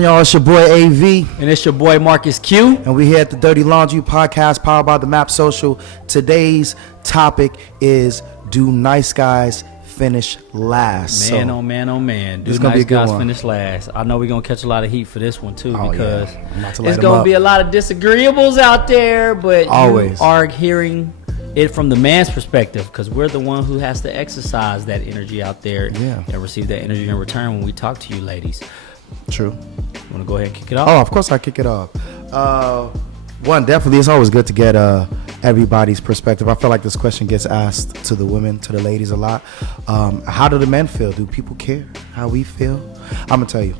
Y'all, it's your boy AV, And it's your boy Marcus Q. and we here at the Dirty Laundry Podcast, powered by the Map Social. Today's topic is: do nice guys finish last? Man, oh man, oh man. Do This gonna be nice a good guys one. finish last? I know we're going to catch a lot of heat for this one, too, because I'm about to light it's 'em going to up. be a lot of disagreeables out there, but Always. you are hearing it from the man's perspective, because we're the one who has to exercise that energy out there and receive that energy in return when we talk to you ladies. True. You want to go ahead and kick it off? Oh, of course I kick it off. One, definitely, it's always good to get everybody's perspective. I feel like this question gets asked to the women, to the ladies a lot. How do the men feel? Do people care how we feel? I'm gonna tell you.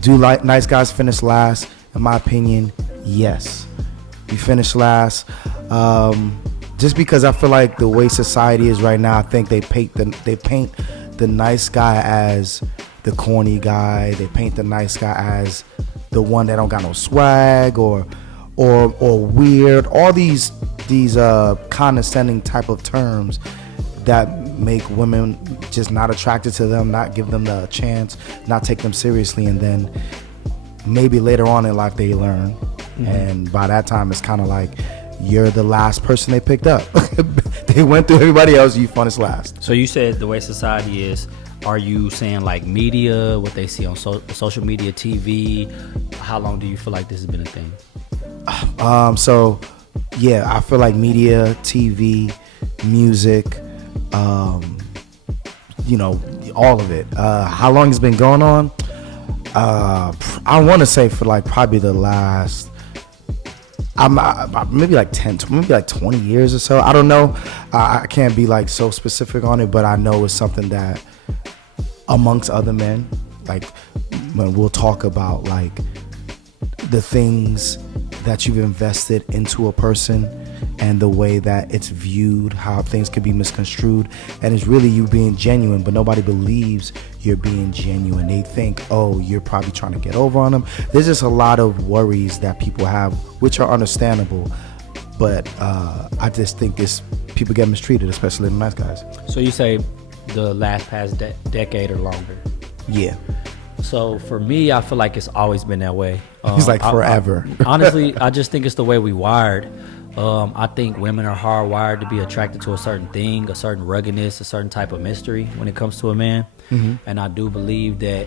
Do nice guys finish last? In my opinion, yes. We finish last. Just because I feel like the way society is right now, I think they paint the nice guy as the corny guy. They paint the nice guy as the one that don't got no swag or weird. All these condescending type of terms that make women just not attracted to them, not give them the chance, not take them seriously, and then maybe later on in life they learn, and by that time it's kind of like you're the last person they picked up. They went through everybody else, you finished last. So you said the way society is. Are you saying like media, what they see on social media, TV? How long do you feel like this has been a thing? So yeah, I feel like media, TV, music, all of it. How long it's been going on? I want to say for like probably the last, maybe like 10, maybe like 20 years or so. I don't know. I can't be like so specific on it, but I know it's something that amongst other men, like when we'll talk about like the things that you've invested into a person and the way that it's viewed, how things could be misconstrued, and it's really you being genuine, but nobody believes you're being genuine. They think, oh, you're probably trying to get over on them. There's just a lot of worries that people have, which are understandable, but I just think people get mistreated, especially the nice guys. So you say the last past decade or longer? Yeah. So for me, I feel like it's always been that way. It's like forever. Honestly, I just think it's the way we wired. I think women are hardwired to be attracted to a certain thing, a certain ruggedness, a certain type of mystery when it comes to a man. And I do believe that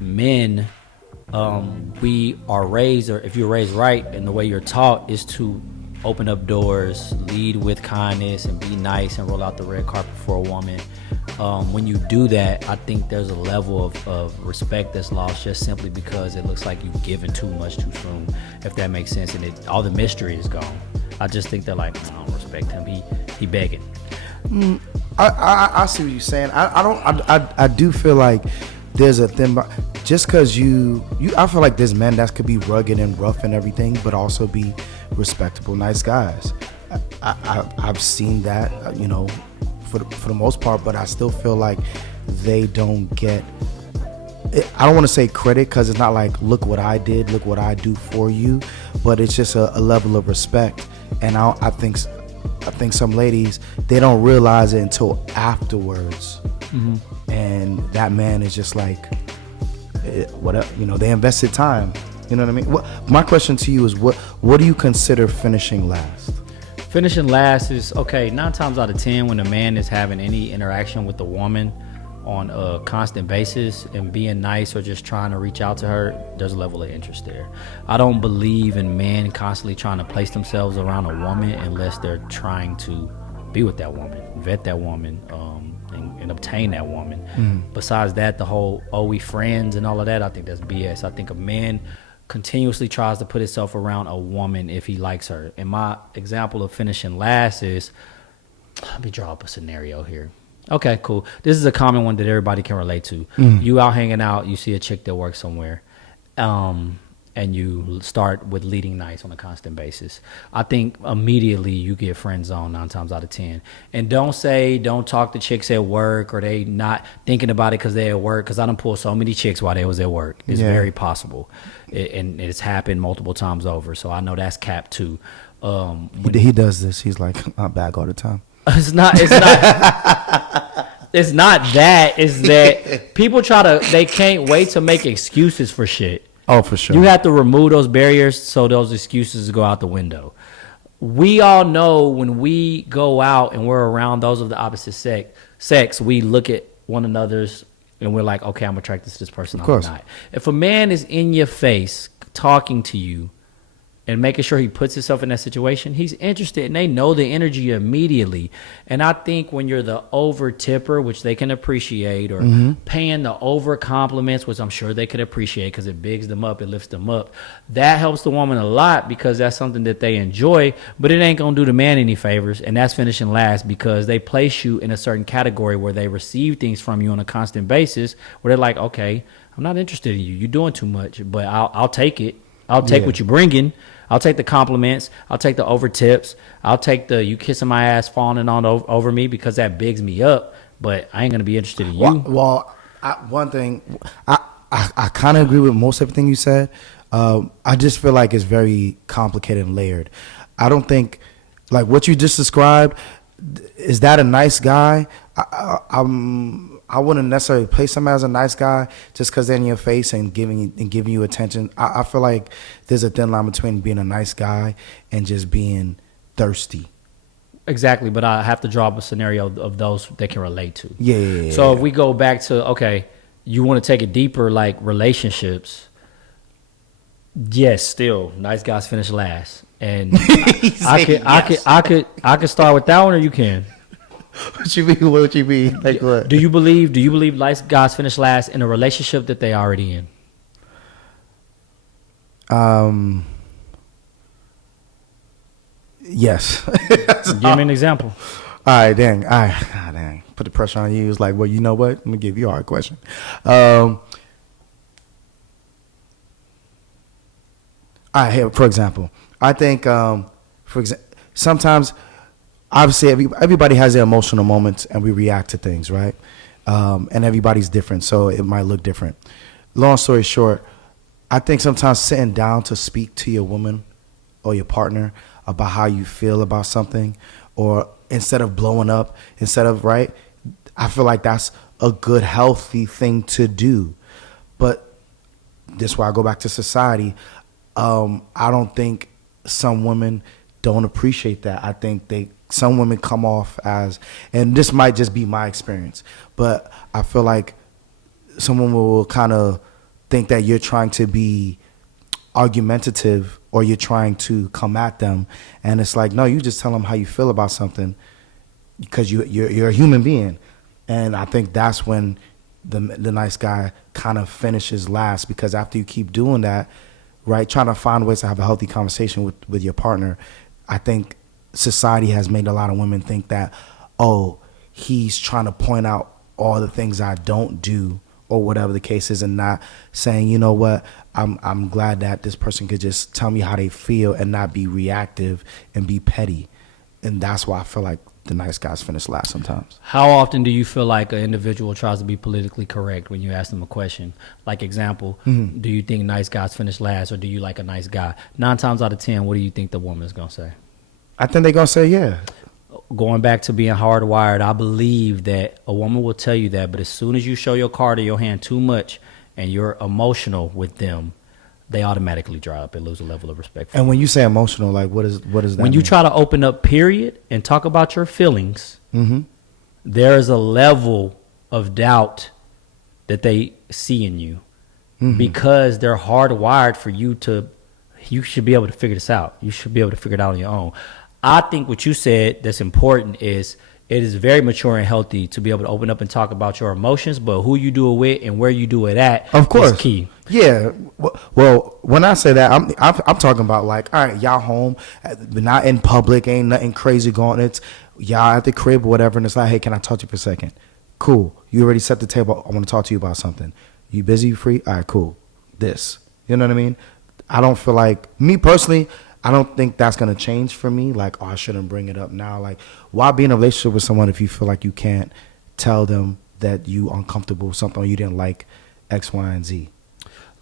men, we are raised, or if you're raised right, and the way you're taught is to open up doors, lead with kindness, and be nice, and roll out the red carpet for a woman. When you do that, I think there's a level of respect that's lost just simply because it looks like you've given too much too soon, if that makes sense, and all the mystery is gone. I just think they're like, I don't respect him. He begging. I see what you're saying. I do feel like there's a thing, just because I feel like there's men that could be rugged and rough and everything, but also be respectable, nice guys. I've seen that, for the most part, but I still feel like they don't get, I don't want to say credit, because it's not like, look what I did, look what I do for you, but it's just a level of respect. And I think some ladies, they don't realize it until afterwards. And that man is just like, whatever, they invested time. You know what I mean? My question to you is, what do you consider finishing last? Finishing last is, okay, 9 times out of 10, when a man is having any interaction with a woman on a constant basis and being nice or just trying to reach out to her, there's a level of interest there. I don't believe in men constantly trying to place themselves around a woman unless they're trying to be with that woman, vet that woman, and obtain that woman. Besides that, the whole, we friends and all of that, I think that's BS. I think a man continuously tries to put himself around a woman if he likes her. And my example of finishing last is, let me draw up a scenario here. Okay, cool. This is a common one that everybody can relate to. You out hanging out, you see a chick that works somewhere, and you start with leading nice on a constant basis. I think immediately you get friend zone 9 times out of 10. And don't talk to chicks at work, or they not thinking about it because they at work, because I done pulled so many chicks while they was at work. It's very possible. And it's happened multiple times over, so I know that's cap too. He does this. He's like, I'm back all the time. It's not. It's not that. It's that people they can't wait to make excuses for shit. Oh, for sure. You have to remove those barriers so those excuses go out the window. We all know when we go out and we're around those of the opposite sex, we look at one another's and we're like, okay, I'm attracted to this person. Of course. I'm not. If a man is in your face talking to you and making sure he puts himself in that situation, he's interested and they know the energy immediately. And I think when you're the over tipper, which they can appreciate, or paying the over compliments, which I'm sure they could appreciate because it bigs them up, it lifts them up, that helps the woman a lot because that's something that they enjoy, but it ain't going to do the man any favors. And that's finishing last because they place you in a certain category where they receive things from you on a constant basis where they're like, okay, I'm not interested in you. You're doing too much, but I'll take it. I'll take what you're bringing. I'll take the compliments. I'll take the over tips. I'll take the you kissing my ass, fawning on over me because that bigs me up. But I ain't gonna be interested in you. Well, one thing, I kind of agree with most everything you said. I just feel like it's very complicated and layered. I don't think, like what you just described, is that a nice guy? I wouldn't necessarily place him as a nice guy just because they're in your face and giving you attention. I feel like there's a thin line between being a nice guy and just being thirsty. Exactly, but I have to draw up a scenario of those they can relate to. Yeah. So if we go back to, okay, you want to take it deeper, like relationships. Yes, still, nice guys finish last, and I could start with that one, or you can. What you mean? What you mean? Like what? Do you believe nice guys finish last in a relationship that they already in? Yes. Give me an example. All right, dang. All right, dang. Put the pressure on you. It's like, well, you know what? Let me give you a hard question. All right, here, for example, I think, sometimes, obviously, everybody has their emotional moments, and we react to things, right? And everybody's different, so it might look different. Long story short, I think sometimes sitting down to speak to your woman or your partner about how you feel about something, or instead of blowing up, right? I feel like that's a good, healthy thing to do. But this is why I go back to society. I don't think some women don't appreciate that. I think some women come off as, and this might just be my experience, but I feel like some women will kind of think that you're trying to be argumentative or you're trying to come at them, and it's like, no, you just tell them how you feel about something because you're a human being. And I think that's when the nice guy kind of finishes last, because after you keep doing that, right, trying to find ways to have a healthy conversation with your partner, I think society has made a lot of women think that, oh, he's trying to point out all the things I don't do or whatever the case is, and not saying, you know what, I'm glad that this person could just tell me how they feel and not be reactive and be petty. And that's why I feel like the nice guys finish last sometimes. How often do you feel like an individual tries to be politically correct when you ask them a question? Like, example, do you think nice guys finish last, or do you like a nice guy? 9 times out of 10, what do you think the woman's going to say? I think they're going to say, yeah. Going back to being hardwired, I believe that a woman will tell you that, but as soon as you show your card or your hand too much and you're emotional with them, they automatically dry up and lose a level of respect for And you. when you say emotional, like what does that When you mean? try to open up, period, and talk about your feelings, there is a level of doubt that they see in you because they're hardwired for you to, you should be able to figure this out. You should be able to figure it out on your own. I think what you said that's important is it is very mature and healthy to be able to open up and talk about your emotions, but who you do it with and where you do it at Of course. is key. Yeah. Well, when I say that, I'm talking about like, all right, y'all home, but not in public, ain't nothing crazy going. It's y'all at the crib or whatever, and it's like, hey, can I talk to you for a second? Cool. You already set the table. I want to talk to you about something. You busy? You free? All right, cool. This. You know what I mean? I don't feel like, me personally, I don't think that's going to change for me. Like, oh, I shouldn't bring it up now. Like, why be in a relationship with someone if you feel like you can't tell them that you uncomfortable with something or you didn't like X, Y, and Z?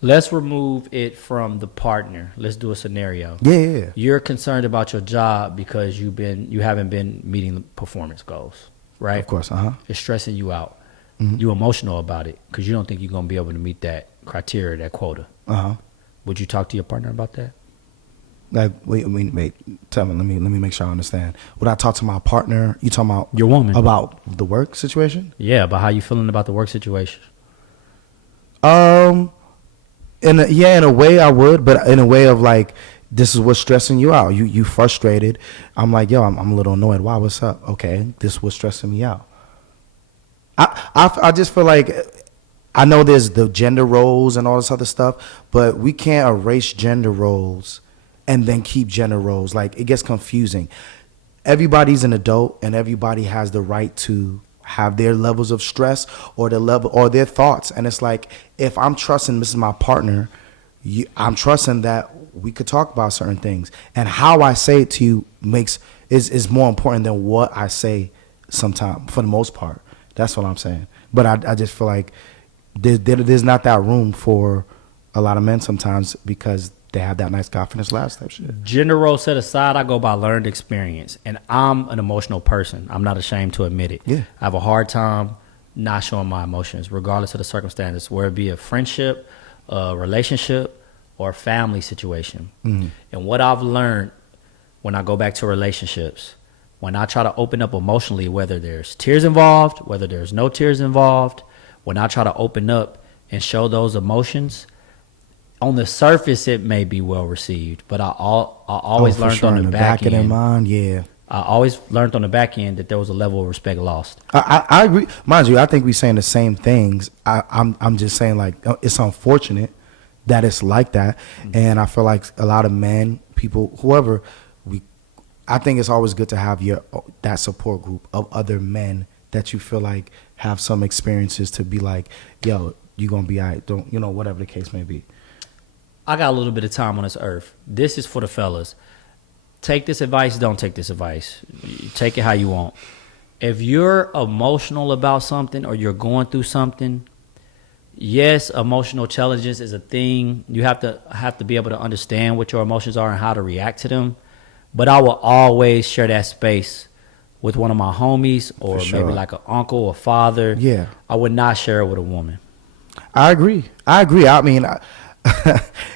Let's remove it from the partner. Let's do a scenario. Yeah. You're concerned about your job because you haven't been meeting the performance goals. right? Of course, It's stressing you out. Mm-hmm. You're emotional about it because you don't think you're gonna be able to meet that criteria, that quota. Would you talk to your partner about that? Like, wait. Tell me. Let me make sure I understand. Would I talk to my partner? You talking about Your woman. about the work situation? Yeah, about how you feeling about the work situation. In a way I would, but in a way of like, this is what's stressing you out. You frustrated. I'm like, yo, I'm a little annoyed. Why? What's up? Okay, this is what's stressing me out. I just feel like, I know there's the gender roles and all this other stuff, but we can't erase gender roles and then keep gender roles. Like, it gets confusing. Everybody's an adult and everybody has the right to have their levels of stress or their level or their thoughts. And it's like, if I'm trusting this is my partner, I'm trusting that we could talk about certain things. And how I say it to you is more important than what I say sometimes, for the most part. That's what I'm saying. But I just feel like there's not that room for a lot of men sometimes because they have that nice confidence last type shit. Gender role set aside, I go by learned experience. And I'm an emotional person. I'm not ashamed to admit it. Yeah. I have a hard time not showing my emotions, regardless of the circumstances, whether it be a friendship, a relationship, or a family situation. Mm-hmm. And what I've learned when I go back to relationships, when I try to open up emotionally, whether there's tears involved, whether there's no tears involved, when I try to open up and show those emotions, on the surface, it may be well received, but I always learned on the back end. In mind, yeah. I always learned on the back end that there was a level of respect lost. I agree. Mind you, I think we're saying the same things. I'm just saying, like, it's unfortunate that it's like that, and I feel like a lot of men, people, whoever, I think it's always good to have that support group of other men that you feel like have some experiences to be like, yo, you gonna be all right. Don't, whatever the case may be. I got a little bit of time on this earth. This is for the fellas. Take this advice, don't take this advice. Take it how you want. If you're emotional about something or you're going through something, yes, emotional intelligence is a thing. You have to be able to understand what your emotions are and how to react to them. But I will always share that space with one of my homies or maybe like an uncle or father. Yeah. I would not share it with a woman. I agree. I mean,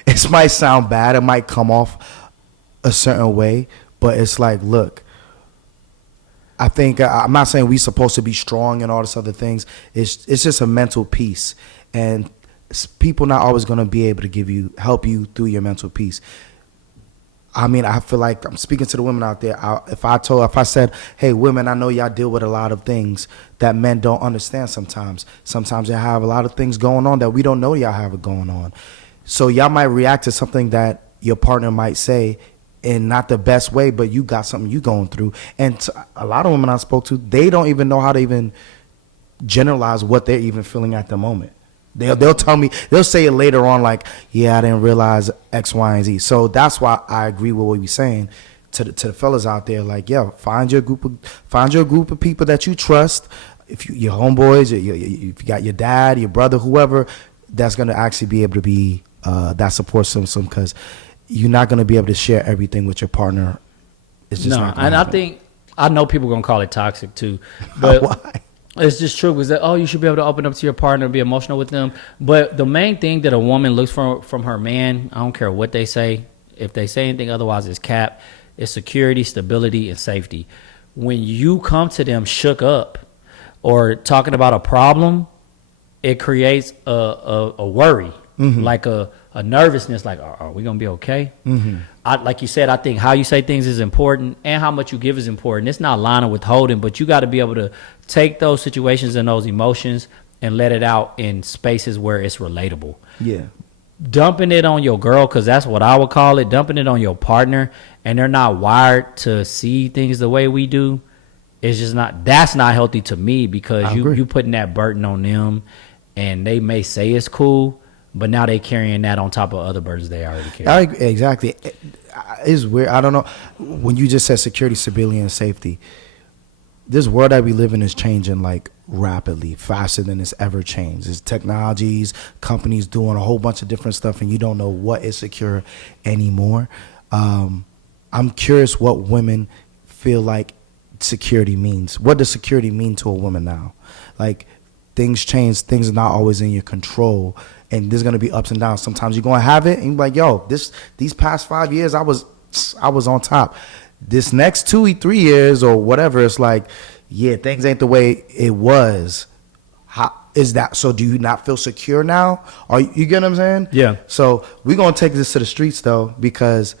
it might sound bad. It might come off a certain way, but it's like, look, I think, I'm not saying we're supposed to be strong and all this other things. It's just a mental peace. And people not always going to be able to help you through your mental peace. I mean, I feel like I'm speaking to the women out there. If I said, hey, women, I know y'all deal with a lot of things that men don't understand sometimes. Sometimes y'all have a lot of things going on that we don't know y'all have it going on. So y'all might react to something that your partner might say in not the best way, but you got something you going through. And a lot of women I spoke to, they don't even know how to even generalize what they're even feeling at the moment. They'll tell me, they'll say it later on like, yeah, I didn't realize X, Y, and Z. So that's why I agree with what we're saying to the fellas out there. Like, yeah, find your group of people that you trust. If your homeboys, if you got your dad, your brother, whoever, that's going to actually be able to be that support system, because you're not going to be able to share everything with your partner. It's just not gonna happen. I know people are going to call it toxic too. But why? It's just true because you should be able to open up to your partner and be emotional with them. But the main thing that a woman looks for from her man, I don't care what they say. If they say anything otherwise, it's cap. It's security, stability, and safety. When you come to them shook up or talking about a problem, it creates a worry, like a nervousness, like, are we going to be okay? Like you said, I think how you say things is important and how much you give is important. It's not lying or withholding, but you got to be able to take those situations and those emotions and let it out in spaces where it's relatable. Yeah. Dumping it on your girl, because that's what I would call it, dumping it on your partner, and they're not wired to see things the way we do, it's just that's not healthy to me, because you putting that burden on them, and they may say it's cool, but now they carrying that on top of other burdens they already carry. Exactly. It's weird. I don't know. When you just said security, stability, and safety, this world that we live in is changing like rapidly, faster than it's ever changed. There's technologies, companies doing a whole bunch of different stuff, and you don't know what is secure anymore. I'm curious what women feel like security means. What does security mean to a woman now? Like, things change. Things are not always in your control, and there's gonna be ups and downs. Sometimes you're gonna have it, and you're like, yo, these past 5 years, I was on top. This next 2-3 years or whatever, it's like, yeah, things ain't the way it was. How is that? So do you not feel secure now? Or you get what I'm saying? Yeah. So we're gonna take this to the streets though, because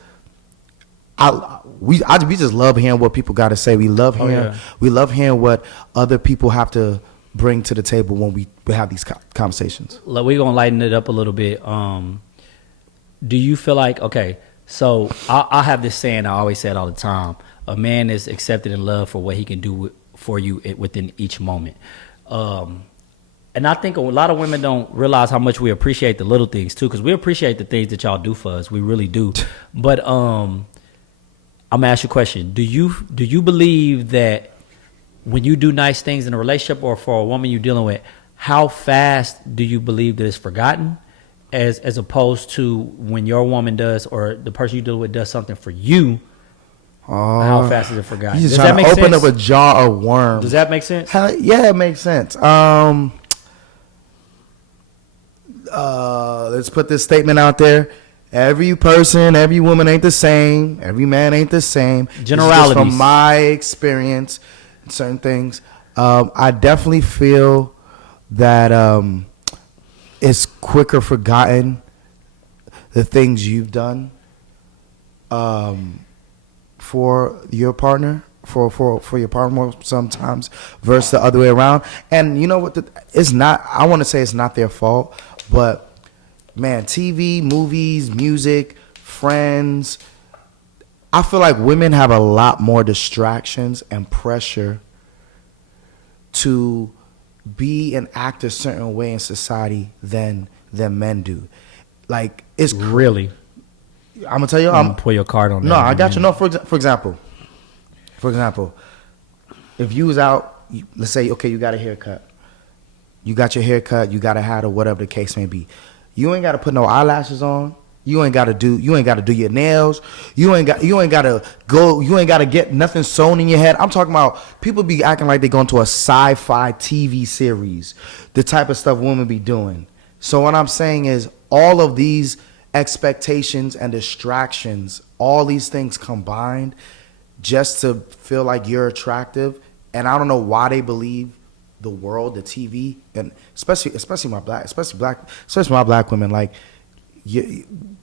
we just love hearing what people got to say. We love hearing what other people have to bring to the table when we have these conversations. We're gonna lighten it up a little bit. Do you feel like, okay, so I have this saying I always say it all the time: a man is accepted in love for what he can do for you within each moment. And I think a lot of women don't realize how much we appreciate the little things too, because we appreciate the things that y'all do for us. We really do. But I'm gonna ask you a question: Do you believe that when you do nice things in a relationship or for a woman you're dealing with, how fast do you believe that it's forgotten, as opposed to when your woman does or the person you deal with does something for you? How fast is it forgotten? He's trying to open up a jar of worms. Does that make sense? Yeah, it makes sense. Let's put this statement out there. Every person, every woman ain't the same. Every man ain't the same. Generalities. From my experience, certain things. I definitely feel that it's quicker forgotten the things you've done for your partner, for your partner sometimes, versus the other way around. And you know what? It's not. I want to say it's not their fault, but man, TV, movies, music, friends. I feel like women have a lot more distractions and pressure to be and act a certain way in society than men do. Like, it's really. I'm gonna tell you. I'm gonna pull your card on that. No, I got you. No, for example, if you was out, let's say, okay, you got a haircut. You got your haircut. You got a hat or whatever the case may be. You ain't got to put no eyelashes on. You ain't got to do your nails. You ain't got to get nothing sewn in your head. I'm talking about people be acting like they going to a sci-fi TV series, the type of stuff women be doing. So what I'm saying is, all of these expectations and distractions, all these things combined just to feel like you're attractive. And I don't know why they believe the world, the TV, and especially my black women, like,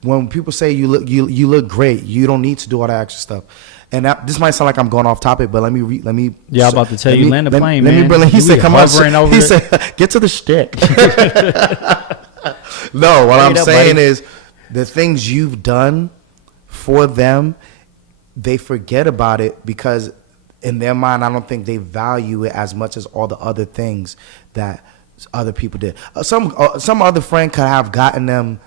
when people say you look great, you don't need to do all that extra stuff. And this might sound like I'm going off topic, but let me. Yeah, I'm about to tell you, land the plane, man. He said, "Come on." He said, "Get to the shtick." No, what I'm saying is, the things you've done for them, they forget about it because in their mind, I don't think they value it as much as all the other things that other people did. Some other friend could have gotten them,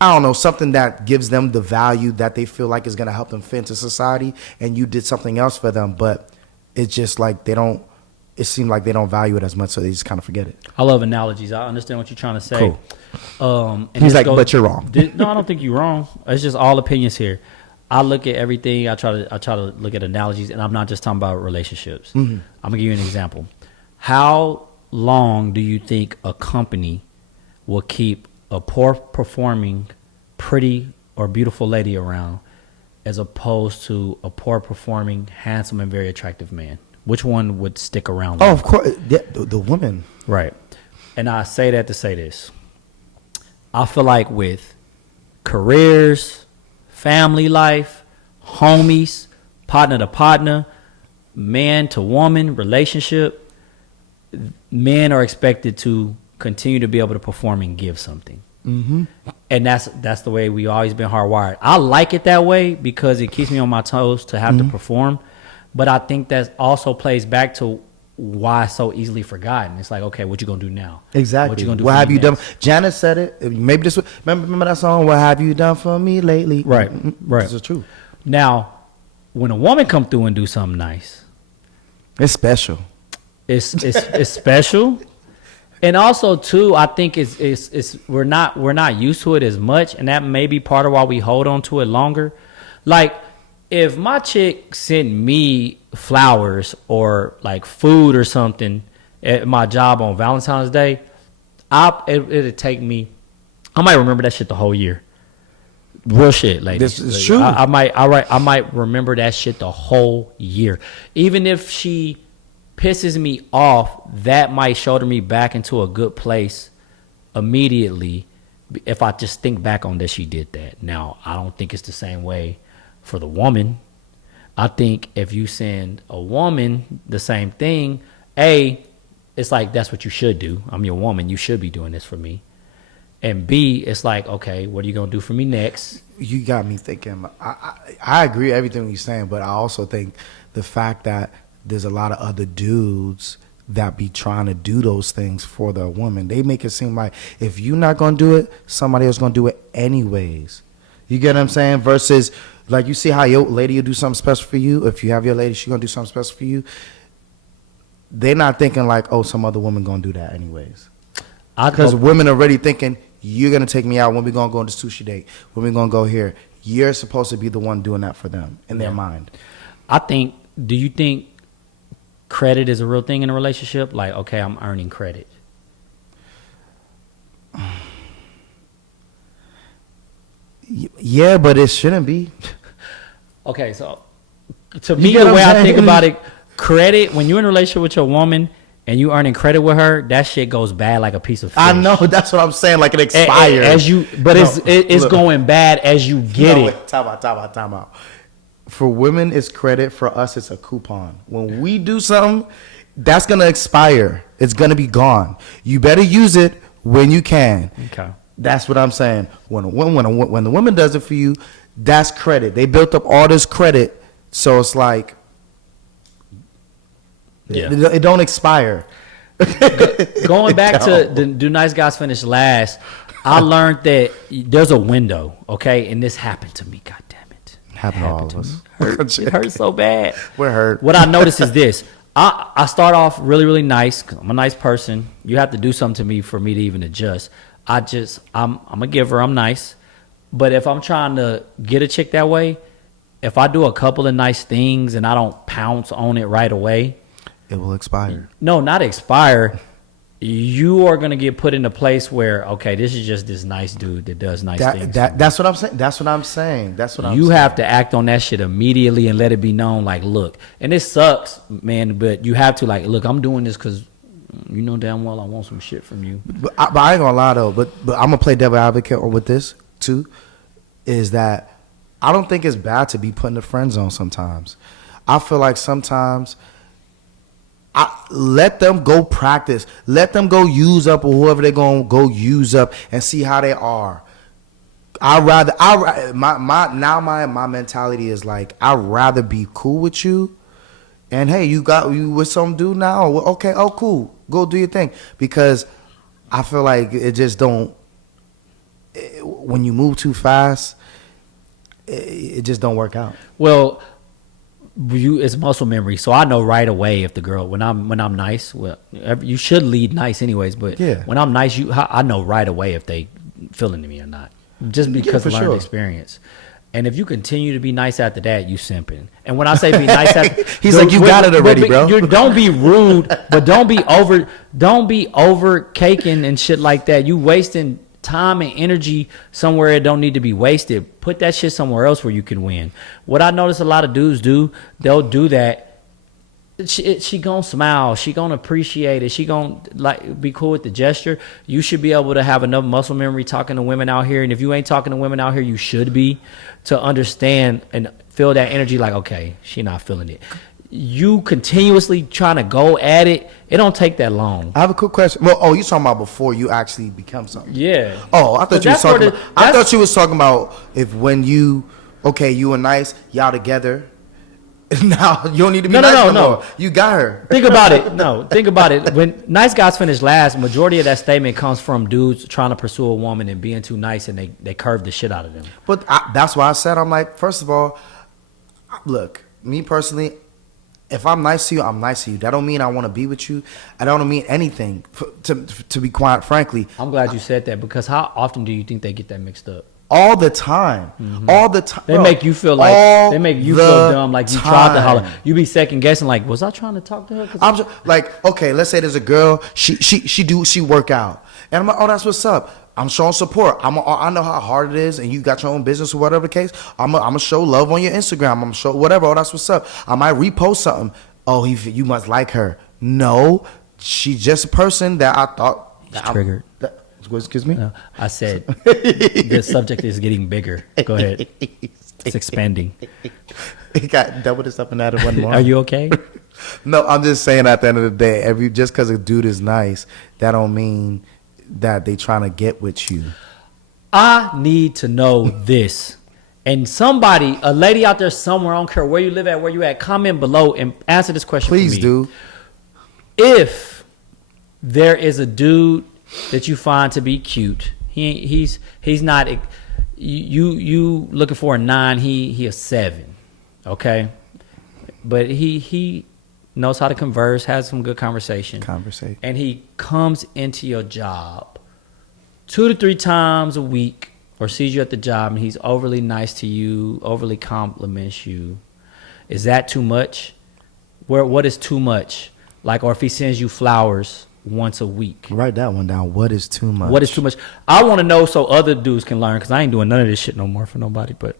I don't know, something that gives them the value that they feel like is going to help them fit into society, and you did something else for them, but it's just like it seems like they don't value it as much, so they just kind of forget it. I love analogies. I understand what you're trying to say. Cool. And he's like, but you're wrong. No, I don't think you're wrong. It's just all opinions here. I look at everything. I try to look at analogies, and I'm not just talking about relationships. Mm-hmm. I'm gonna give you an example. How long do you think a company will keep a poor performing, pretty or beautiful lady around, as opposed to a poor performing, handsome and very attractive man? Which one would stick around? Oh, of course, yeah, the woman. Right. And I say that to say this. I feel like with careers, family life, homies, partner to partner, man to woman relationship, men are expected to continue to be able to perform and give something. Mm-hmm. And that's the way we always been hardwired. I like it that way because it keeps me on my toes to have to perform. But I think that also plays back to why it's so easily forgotten. It's like, okay, what you gonna do now? Exactly. What you gonna do? What have you done? Janice said it. Maybe this. Remember that song? What have you done for me lately? Right. Right. This is true. Now, when a woman come through and do something nice, it's special. It's special. And also too, I think it's we're not used to it as much, and that may be part of why we hold on to it longer. Like, if my chick sent me flowers or like food or something at my job on Valentine's Day, it'd take me. I might remember that shit the whole year. Real shit, ladies. This is true. I might remember that shit the whole year. Even if she pisses me off, that might shoulder me back into a good place immediately if I just think back on that she did that. Now, I don't think it's the same way for the woman. I think if you send a woman the same thing, it's like that's what you should do. I'm your woman. You should be doing this for me. And B, it's like, okay, what are you going to do for me next? You got me thinking. I agree with everything you're saying, but I also think the fact that there's a lot of other dudes that be trying to do those things for the woman, they make it seem like if you're not going to do it, somebody else going to do it anyways. You get what I'm saying? Versus, like, you see how your lady will do something special for you. If you have your lady, she's going to do something special for you. They're not thinking like, oh, some other woman going to do that anyways. Because women are already thinking, you're going to take me out when we're going to go on this sushi date, when we're going to go here. You're supposed to be the one doing that for them in their mind. Do you think credit is a real thing in a relationship? Like, okay, I'm earning credit. Yeah, but it shouldn't be. Okay, so to me, the way I think about it, credit, when you're in a relationship with your woman, and you earning credit with her, that shit goes bad like a piece of fish. I know, that's what I'm saying, like it expires. It's going bad as you get it. Wait, time out. For women, it's credit. For us, it's a coupon. When we do something, that's going to expire. It's going to be gone. You better use it when you can. Okay. That's what I'm saying. When the woman does it for you, that's credit. They built up all this credit, so it's like, it don't expire. Going back to do nice guys finish last, I learned that there's a window, okay? And this happened to me, God damn it. Happened to all of us. It hurts so bad. We're hurt. What I noticed is this. I start off really, really nice. 'Cause I'm a nice person. You have to do something to me for me to even adjust. I'm a giver. I'm nice. But if I'm trying to get a chick that way, if I do a couple of nice things and I don't pounce on it right away, it will expire. No, not expire. You are going to get put in a place where, okay, this is just this nice dude that does nice things. That's what I'm saying. You have to act on that shit immediately and let it be known, like, look. And it sucks, man, but you have to, like, look, I'm doing this because you know damn well I want some shit from you. But I ain't going to lie, though. But I'm going to play devil advocate with this, too, is that I don't think it's bad to be put in the friend zone sometimes. I feel like sometimes let them go practice. Let them go use up or whoever they're going to go use up and see how they are. My mentality is like, I'd rather be cool with you. And hey, you with some dude now? Okay, oh cool. Go do your thing. Because I feel like it just when you move too fast, it just don't work out. Well, it's muscle memory, so I know right away if the girl when I'm nice. Well, you should lead nice anyways, but when I'm nice, I know right away if they feeling me or not, just because of learned experience. And if you continue to be nice after that, you simping. And when I say be nice after, he's like, you got it already, bro. Don't be rude, but don't be over caking and shit like that. You wasting time and energy somewhere it don't need to be wasted. Put that shit somewhere else where you can win. What I notice a lot of dudes do, they'll do that. She gonna smile. She gonna appreciate it. She gonna like be cool with the gesture. You should be able to have enough muscle memory talking to women out here. And if you ain't talking to women out here, you should be, to understand and feel that energy. Like, okay, she not feeling it. You continuously trying to go at it. It don't take that long. I have a quick question. Well, you talking about before you actually become something? Yeah. Oh, I thought you was talking. I thought you was talking about if when you were nice, y'all together. Now you don't need to be nice no more. You got her. Think about it. No, think about it. When nice guys finish last, majority of that statement comes from dudes trying to pursue a woman and being too nice, and they curve the shit out of them. But that's why I said, I'm like, first of all, look, me personally, if I'm nice to you, I'm nice to you. That don't mean I want to be with you. I don't mean anything. To be quite frankly, I'm glad you said that, because how often do you think they get that mixed up? all the time. All the time. They make you feel like they make you feel dumb, like you tried to holler. You be second guessing, like, was I trying to talk to her? I'm just, like, okay, let's say there's a girl, she work out, and I'm like, oh, that's what's up. I'm showing support. I know how hard it is, and you got your own business or whatever the case. I'm gonna show love on your Instagram. I'm gonna show whatever. Oh, that's what's up. I might repost something. Oh, you must like her. No, she's just a person that I thought. Triggered. Excuse me. I said the subject is getting bigger. Go ahead. It's expanding. It got double this up and that in one more. Are you okay? No, I'm just saying at the end of the day, just because a dude is nice, that don't mean that they trying to get with you. I need to know this. And somebody, a lady out there somewhere, I don't care where you live at, where you at, comment below and answer this question Please for me. do. If there is a dude that you find to be cute, he's not, you looking for a 9, he a 7, okay? But he knows how to converse, has some good conversation. And he comes into your job 2 to 3 times a week, or sees you at the job and he's overly nice to you, overly compliments you. Is that too much? What is too much? Like, or if he sends you flowers once a week. Write that one down. What is too much? What is too much? I want to know so other dudes can learn, because I ain't doing none of this shit no more for nobody. But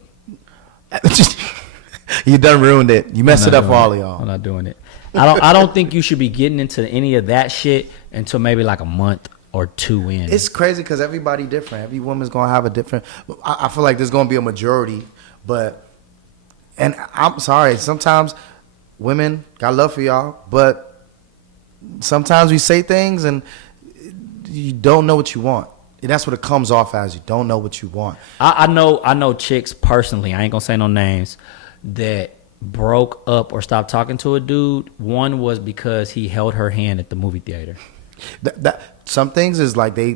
you done ruined it. You messed it up for all of y'all. I'm not doing it. I don't think you should be getting into any of that shit until maybe like a month or 2 in. It's crazy because everybody different. Every woman's gonna have a different. I feel like there's gonna be a majority, and I'm sorry. Sometimes women got love for y'all, but sometimes we say things and you don't know what you want. And that's what it comes off as. You don't know what you want. I know chicks personally. I ain't gonna say no names that broke up or stopped talking to a dude. One was because he held her hand at the movie theater. Some things is like they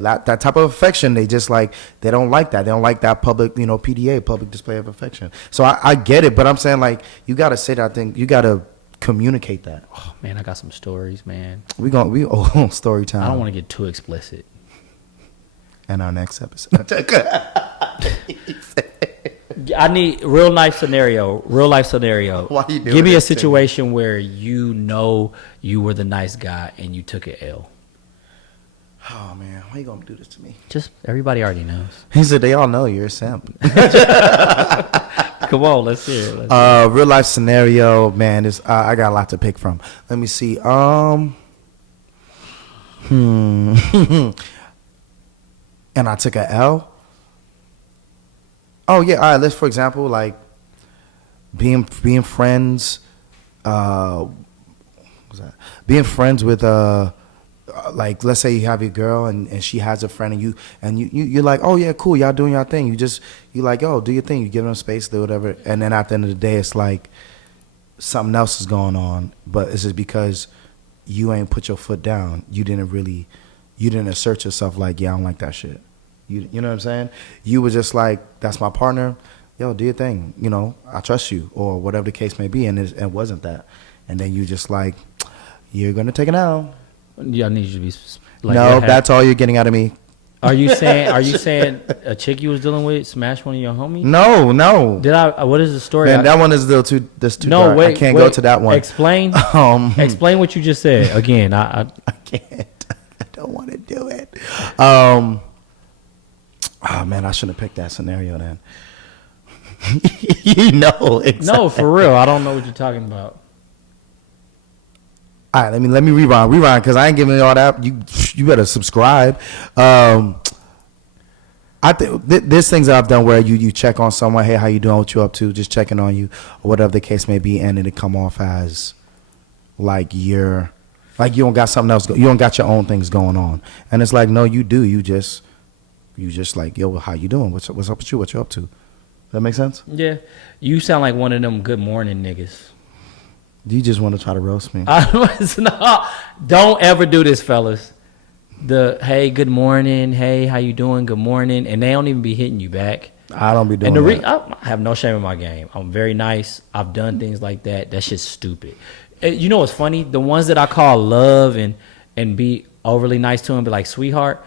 lack that type of affection. They just like, they don't like that. They don't like that public, PDA, public display of affection. So I get it, but I'm saying, like, you gotta say that thing. You gotta communicate that. Oh man, I got some stories, man. We story time. I don't want to get too explicit. In our next episode. I need real life scenario. Why you doing Give me a this to me? situation where you were the nice guy and you took an L. Oh man, why you gonna do this to me? Just everybody already knows. He said they all know you're a simp. Come on, let's hear it. Real life scenario, man. I got a lot to pick from. Let me see. And I took a L. Oh yeah, all right. Let's, for example, like being friends. What was that? Being friends with like, let's say you have your girl and she has a friend and you're like, oh yeah, cool, y'all doing y'all thing. You like, oh, do your thing. You give them space, do whatever. And then at the end of the day, it's like something else is going on. But it's just because you ain't put your foot down. You didn't assert yourself like, yeah, I don't like that shit. You know what I'm saying? You were just like, that's my partner. Yo, do your thing. I trust you, or whatever the case may be. And it wasn't that. And then you just like, you're gonna take it out. Yeah, I need you to be like, no, that's all you're getting out of me. Are you saying a chick you was dealing with smashed one of your homies? No. Did I? What is the story? Man, that one is still too. That's too. No, dark. wait. I can't go to that one. Explain. Explain what you just said again. I can't. I don't want to do it. Oh man, I shouldn't have picked that scenario then. Exactly. No, for real. I don't know what you're talking about. All right, let me rewind because I ain't giving you all that. You better subscribe. I think there's things that I've done where you check on someone, hey, how you doing, what you up to, just checking on you, or whatever the case may be, and it come off as like you don't got something else. You don't got your own things going on, and it's like, no, you do. You just like, yo, how you doing? What's up with you? What you up to? Does that make sense? Yeah, you sound like one of them good morning niggas. You just want to try to roast me. No, don't ever do this, fellas. The hey, good morning, hey, how you doing, good morning, and they don't even be hitting you back. I don't be doing that. I have no shame in my game. I'm very nice. I've done things like that. That shit's stupid. You know what's funny? The ones that I call love and be overly nice to and be like, sweetheart,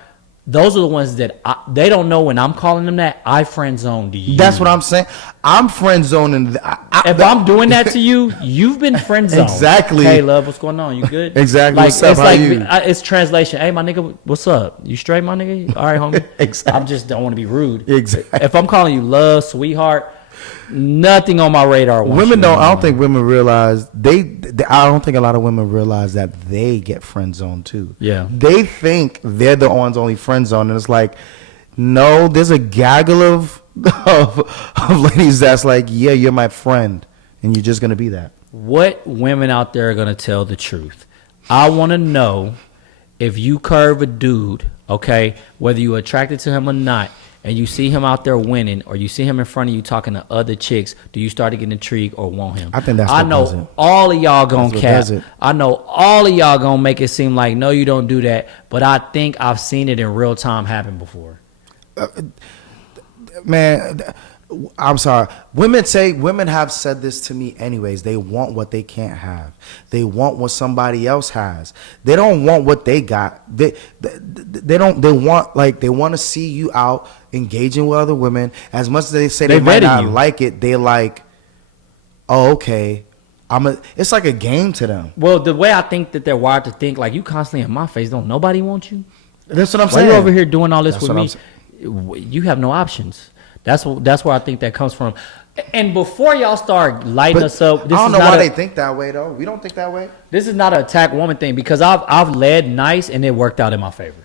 those are the ones that they don't know when I'm calling them that. I friend zoned you. That's what I'm saying. I'm friend zoning. If I'm doing that to you, you've been friend zoned. Exactly. Hey, love, what's going on? You good? Exactly. Like, What's up? it's How like you? it's translation. Hey, my nigga, what's up? You straight, my nigga? All right, homie. Exactly. I just don't want to be rude. Exactly. If I'm calling you love, sweetheart, nothing on my radar. Women don't. I don't think women realize I don't think a lot of women realize that they get friend zoned too. Yeah. They think they're the ones only friend zoned, and it's like, no, there's a gaggle of ladies that's like, yeah, you're my friend, and you're just gonna be that. What women out there are gonna tell the truth? I want to know if you curve a dude, okay, whether you're attracted to him or not, and you see him out there winning, or you see him in front of you talking to other chicks, do you start to get intrigued or want him? I think that's I what know does it. all of y'all gonna That's what cap. does it. I know all of y'all gonna make it seem like no, you don't do that. But I think I've seen it in real time happen before. Man, I'm sorry. Women have said this to me anyways. They want what they can't have. They want what somebody else has. They don't want what they got. They want to see you out engaging with other women. As much as they say they might vetting not you. like it, they like, oh, okay. It's like a game to them. Well, the way I think that they're wired to think, like, you constantly in my face, don't nobody want you? That's what I'm Why saying. you over here doing all this That's with what me? I'm You have no options. That's where I think that comes from. And before y'all start lighting But us up, I don't know why they think that way though. We don't think that way. this is not an attack woman thing, because I've led nice and it worked out in my favor.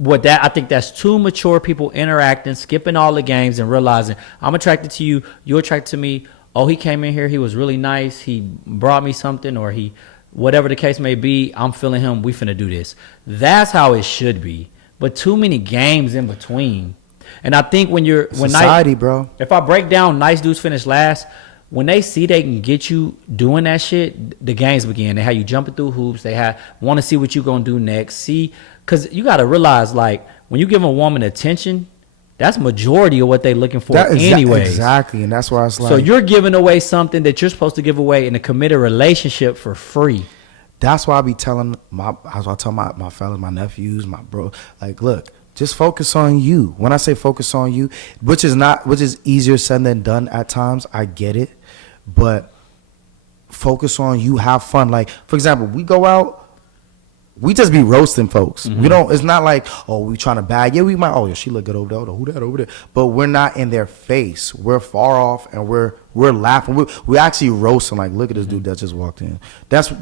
I think that's two mature people interacting, skipping all the games and realizing I'm attracted to you, you're attracted to me. Oh, he came in here, he was really nice, he brought me something, or he, whatever the case may be, I'm feeling him, we finna do this. That's how it should be. But too many games in between. And I think when Society, bro. if I break down nice dudes finish last, when they see they can get you doing that shit, the games begin. They have you jumping through hoops. They want to see what you gonna do next. See, because you got to realize, like, when you give a woman attention, that's majority of what they looking for anyway. Exactly, and that's why it's like. So you're giving away something that you're supposed to give away in a committed relationship for free. That's why I be telling my fellas, my nephews, my bro, like, look, just focus on you. When I say focus on you, which is easier said than done at times, I get it, but focus on you, have fun. Like, for example, we go out, we just be roasting folks. Mm-hmm. We don't. It's not like, oh, we trying to bag. Yeah, we might. Oh, yeah, she look good over there. Oh, who that over there? But we're not in their face. We're far off, and we're laughing. We're actually roasting. Like, look at this dude that just walked in.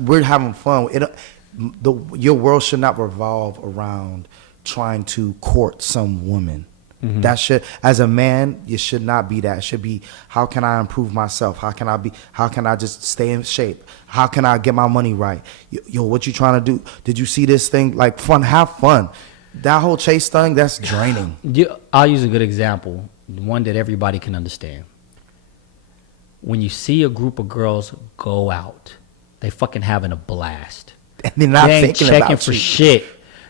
We're having fun. Your world should not revolve around trying to court some woman. Mm-hmm. That should, as a man, it should not be that. It should be, how can I improve myself? How can I just stay in shape? How can I get my money right? Yo, what you trying to do? Did you see this thing? Like, fun, have fun. That whole chase thing, that's draining. I'll use a good example, one that everybody can understand. When you see a group of girls go out, they fucking having a blast. And they're not They ain't thinking checking about for you. shit.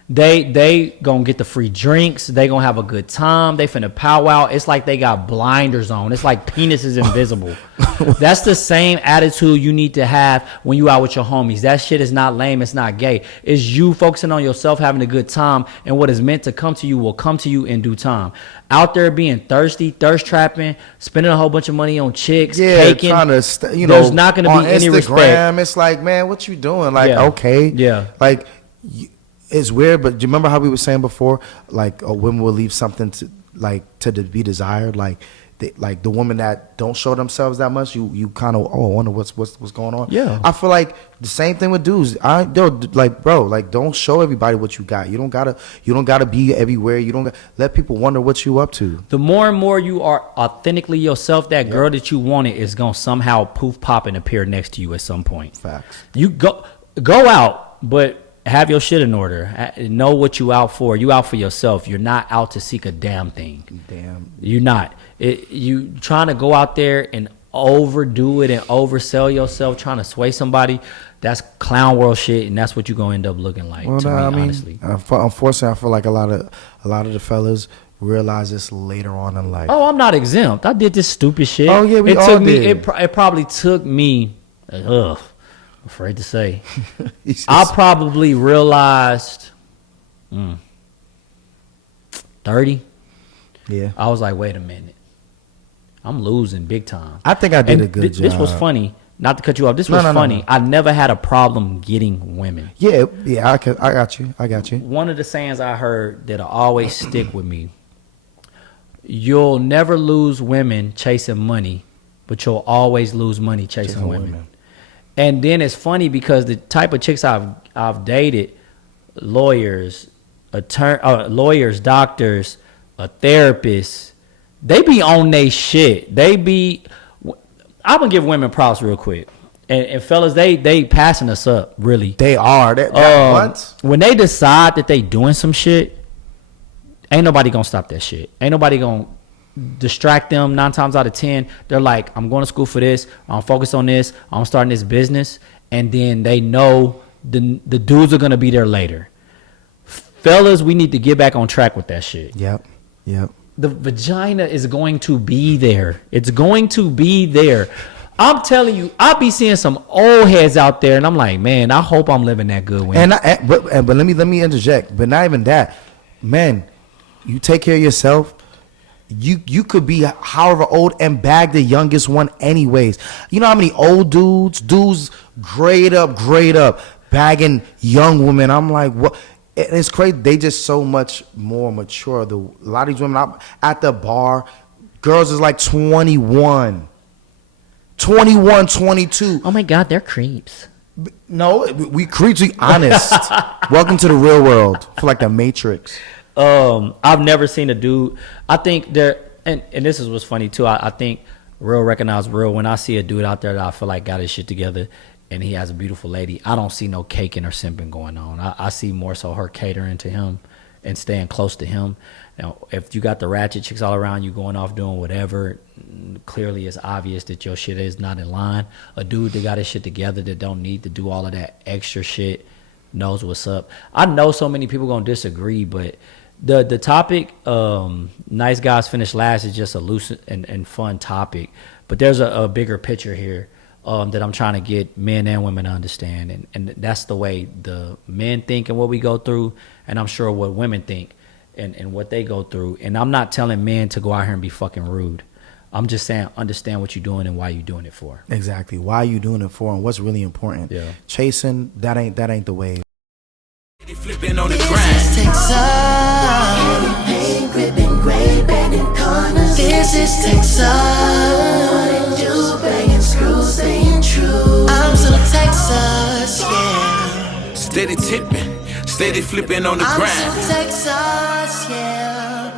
They gonna get the free drinks. They gonna have a good time. They finna powwow. It's like they got blinders on. It's like penis is invisible. That's the same attitude you need to have when you out with your homies. That shit is not lame. It's not gay. It's you focusing on yourself, having a good time, and what is meant to come to you will come to you in due time. Out there being thirsty, thirst trapping, spending a whole bunch of money on chicks, Yeah, caking, trying to, there's not gonna on be any Instagram, respect. it's like, man, what you doing? Like, Yeah. okay. Yeah. Like, it's weird, but do you remember how we were saying before, like, a woman will leave something to be desired, like the women that don't show themselves that much, you kind of, I wonder what's going on. Yeah. I feel like the same thing with dudes. They're like, bro, like, don't show everybody what you got. You don't gotta be everywhere. Let people wonder what you up to. The more and more you are authentically yourself, that girl that you wanted is gonna somehow poof pop and appear next to you at some point. Facts. You go out, but have your shit in order. Know what you out for. You out for yourself. You're not out to seek a damn thing. Damn. You're not. You trying to go out there and overdo it and oversell yourself, trying to sway somebody. That's clown world shit, and that's what you're gonna end up looking like. Well, to me, I mean, honestly. Unfortunately, I feel like a lot of the fellas realize this later on in life. Oh, I'm not exempt. I did this stupid shit. Oh, yeah, we it all took me. did. It probably took me. Afraid to say. He says, I probably realized 30. Yeah. I was like, wait a minute. I'm losing big time. I think I did And a good job. This was funny. Not to cut you off. This was funny. I never had a problem getting women. Yeah, I got you. One of the sayings I heard that'll always stick with me: you'll never lose women chasing money, but you'll always lose money chasing women. And then it's funny because the type of chicks I've dated, lawyers, doctors, a therapist, they be on they shit. I'm gonna give women props real quick. And fellas, they passing us up, really. They are. What? When they decide that they doing some shit, ain't nobody gonna stop that shit. Ain't nobody gonna distract them. 9 times out of 10, they're like, I'm going to school for this. I'm focused on this. I'm starting this business. And then they know the dudes are gonna be there later. Fellas, we need to get back on track with that shit. Yep. The vagina is going to be there. It's going to be there. I'm telling you, I be seeing some old heads out there, and I'm like, man, I hope I'm living that good. But let me interject. But not even that, man. You take care of yourself. You could be however old and bag the youngest one anyways. You know how many old dudes grade up, bagging young women. I'm like, what? It's crazy. They just so much more mature. A lot of these women at the bar, girls is like 21, 22. Oh my God, they're creeps. No, we creeps. We honest. Welcome to the real world. I feel like the Matrix. I've never seen a dude. I think and this is what's funny too. I think real recognize real. When I see a dude out there that I feel like got his shit together, and he has a beautiful lady, I don't see no caking or simping going on. I see more so her catering to him and staying close to him. Now, if you got the ratchet chicks all around you going off doing whatever, clearly it's obvious that your shit is not in line. A dude that got his shit together that don't need to do all of that extra shit knows what's up. I know so many people gonna disagree, but the topic, nice guys finish last, is just a loose and fun topic. But there's a bigger picture here. That I'm trying to get men and women to understand. And that's the way the men think and what we go through. And I'm sure what women think and what they go through. And I'm not telling men to go out here and be fucking rude. I'm just saying understand what you're doing and why you're doing it for. Exactly. Why are you doing it for and what's really important. Yeah. Chasing, that ain't the way. Flipping on the grind. This is Texas. I'm still Texas, yeah. Steady tipping, steady flipping on the grind. I'm still Texas, yeah.